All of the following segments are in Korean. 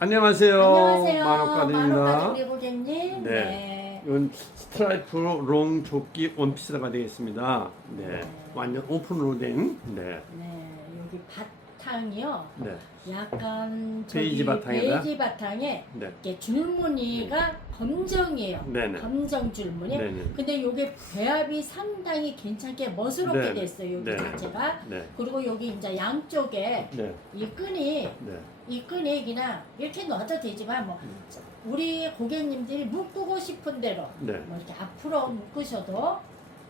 안녕하세요. 안녕하세요. 고객님. 네. 네. 이건 스트라이프 롱 조끼 원피스가 되겠습니다. 네. 완전 오픈으로 된. 네. 네. 여기 바탕이요. 네. 약간 베이지 저기 바탕에다? 베이지 바탕에 네. 이렇게 줄무늬가 검정이에요. 네네. 검정 줄무늬. 네네. 근데 이게 배합이 상당히 괜찮게 멋스럽게 네네. 됐어요. 여기 네네. 자체가. 네. 그리고 여기 이제 양쪽에 네. 이 끈이 네. 이 끈이 그냥 이렇게 놔도 되지만 뭐 우리 고객님들이 묶고 싶은 대로 네. 뭐 이렇게 앞으로 묶으셔도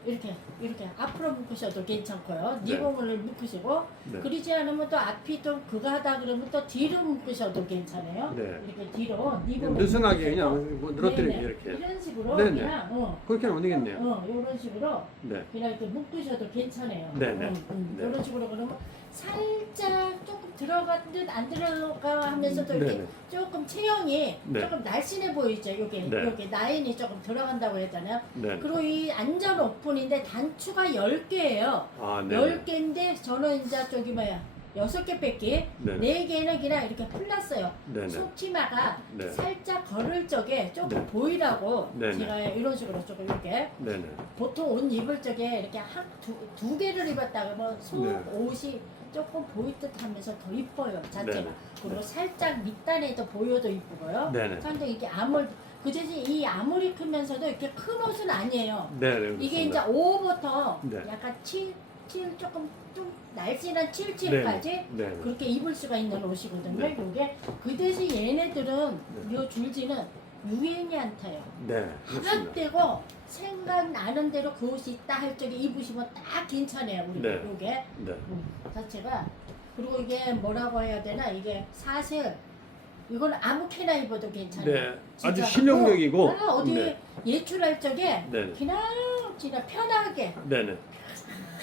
이렇게 이렇게 앞으로 묶으셔도 괜찮고요. 네. 니봉을 묶으시고 네. 그러지 않으면 또 앞이 좀 그거 하다 그러면 또 뒤로 묶으셔도 괜찮아요. 네. 이렇게 뒤로 니봉을 느슨하게 그냥 뭐 늘어뜨리게. 이렇게. 이런 식으로 네네. 그냥 어, 그렇게 하면 되겠네요. 어 이런 식으로 네. 그냥 이렇게 묶으셔도 괜찮아요. 네네. 음, 음, 네. 이런 식으로 그러면 살짝 조금 들어간 듯 안 들어가 하면서도 이렇게 네네. 조금 체형이 네. 조금 날씬해 보이죠. 여기 네. 여기 라인이 조금 들어간다고 했잖아요. 네. 그리고 이 안전 오픈인데 단추가 10개예요. 아, 네. 10개인데 저는 이제 저기 뭐야 6개 뺏기 네. 4개는 그냥 이렇게 풀났어요. 네네. 속치마가 네. 살짝 걸을 적에 조금 네. 보이라고 네네. 제가 이런 식으로 조금 이렇게 네네. 보통 옷 입을 적에 이렇게 한두 두 개를 입었다 그러면 속 네. 옷이 조금 보일 듯 하면서 더 이뻐요 자체가 네네. 그리고 살짝 밑단에도 보여도 이쁘고요 네네. 상당히 이게 아물 그 대신 이 아무리 크면서도 이렇게 큰 옷은 아니에요 네네. 이게 이제 그렇습니다. 5부터 네. 약간 7, 7 조금 좀 날씬한 7, 7까지 네. 그렇게 입을 수가 있는 옷이거든요 네. 요게 그 대신 얘네들은 요 줄지는 유행이 안 타요 네. 그렇습니다. 가격대고 생각나는 대로 그 옷이 있다 할 적에 입으시면 딱 괜찮아요 우리 네. 요게 네. 음, 자체가 그리고 이게 뭐라고 해야 되나 이게 사실 이건 아무렇게나 입어도 괜찮아요 네. 아주 진짜. 실용적이고. 어, 아, 어디 네. 예출할 적에 네. 그냥 진짜 편하게 네 네.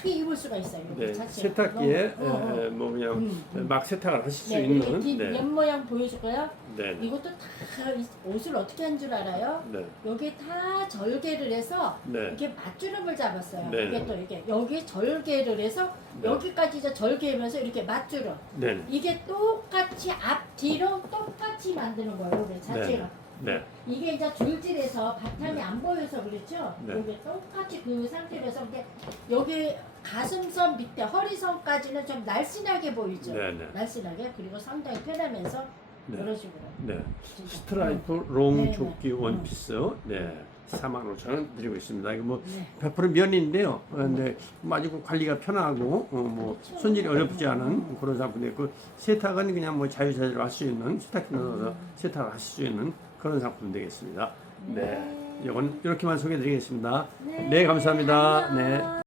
크게 입을 수가 있어요 네. 세탁기에 너무, 어, 어. 에, 뭐 그냥 음, 음. 막 세탁을 하실 수 네, 있는. 이렇게 뒤 네. 옆모양 보여줄까요? 네. 이것도 다이 옷을 어떻게 한 줄 알아요? 네. 여기 다 절개를 해서 네. 이렇게 맞주름을 잡았어요. 네. 이게 또 이렇게 여기 절개를 해서 네. 여기까지 이제 절개하면서 이렇게 맞주름. 네. 이게 똑같이 앞 뒤로 똑같이 만드는 거예요. 이게 자체가. 네. 이게 이제 줄질에서 바탕이 안 보여서 그렇죠. 네. 여기 똑같이 그 상태에서 근데 여기 가슴선 밑에 허리선까지는 좀 날씬하게 보이죠. 네. 네. 날씬하게 그리고 상당히 편하면서 네. 이런 식으로. 네. 진짜. 스트라이프 롱 네, 조끼 네. 원피스. 네. 45,000원 드리고 있습니다. 이거 뭐 네. 100% 면인데요. 어, 근데 뭐 아주 관리가 편하고 어, 뭐 그렇죠. 손질이 어렵지 않은 그런 상품인데 그 세탁은 그냥 뭐 자유자재로 할 수 있는 세탁기 넣어서 세탁을 하실 수 있는 그런 상품 되겠습니다. 네. 이건 이렇게만 소개해 드리겠습니다. 네. 네, 감사합니다. 네.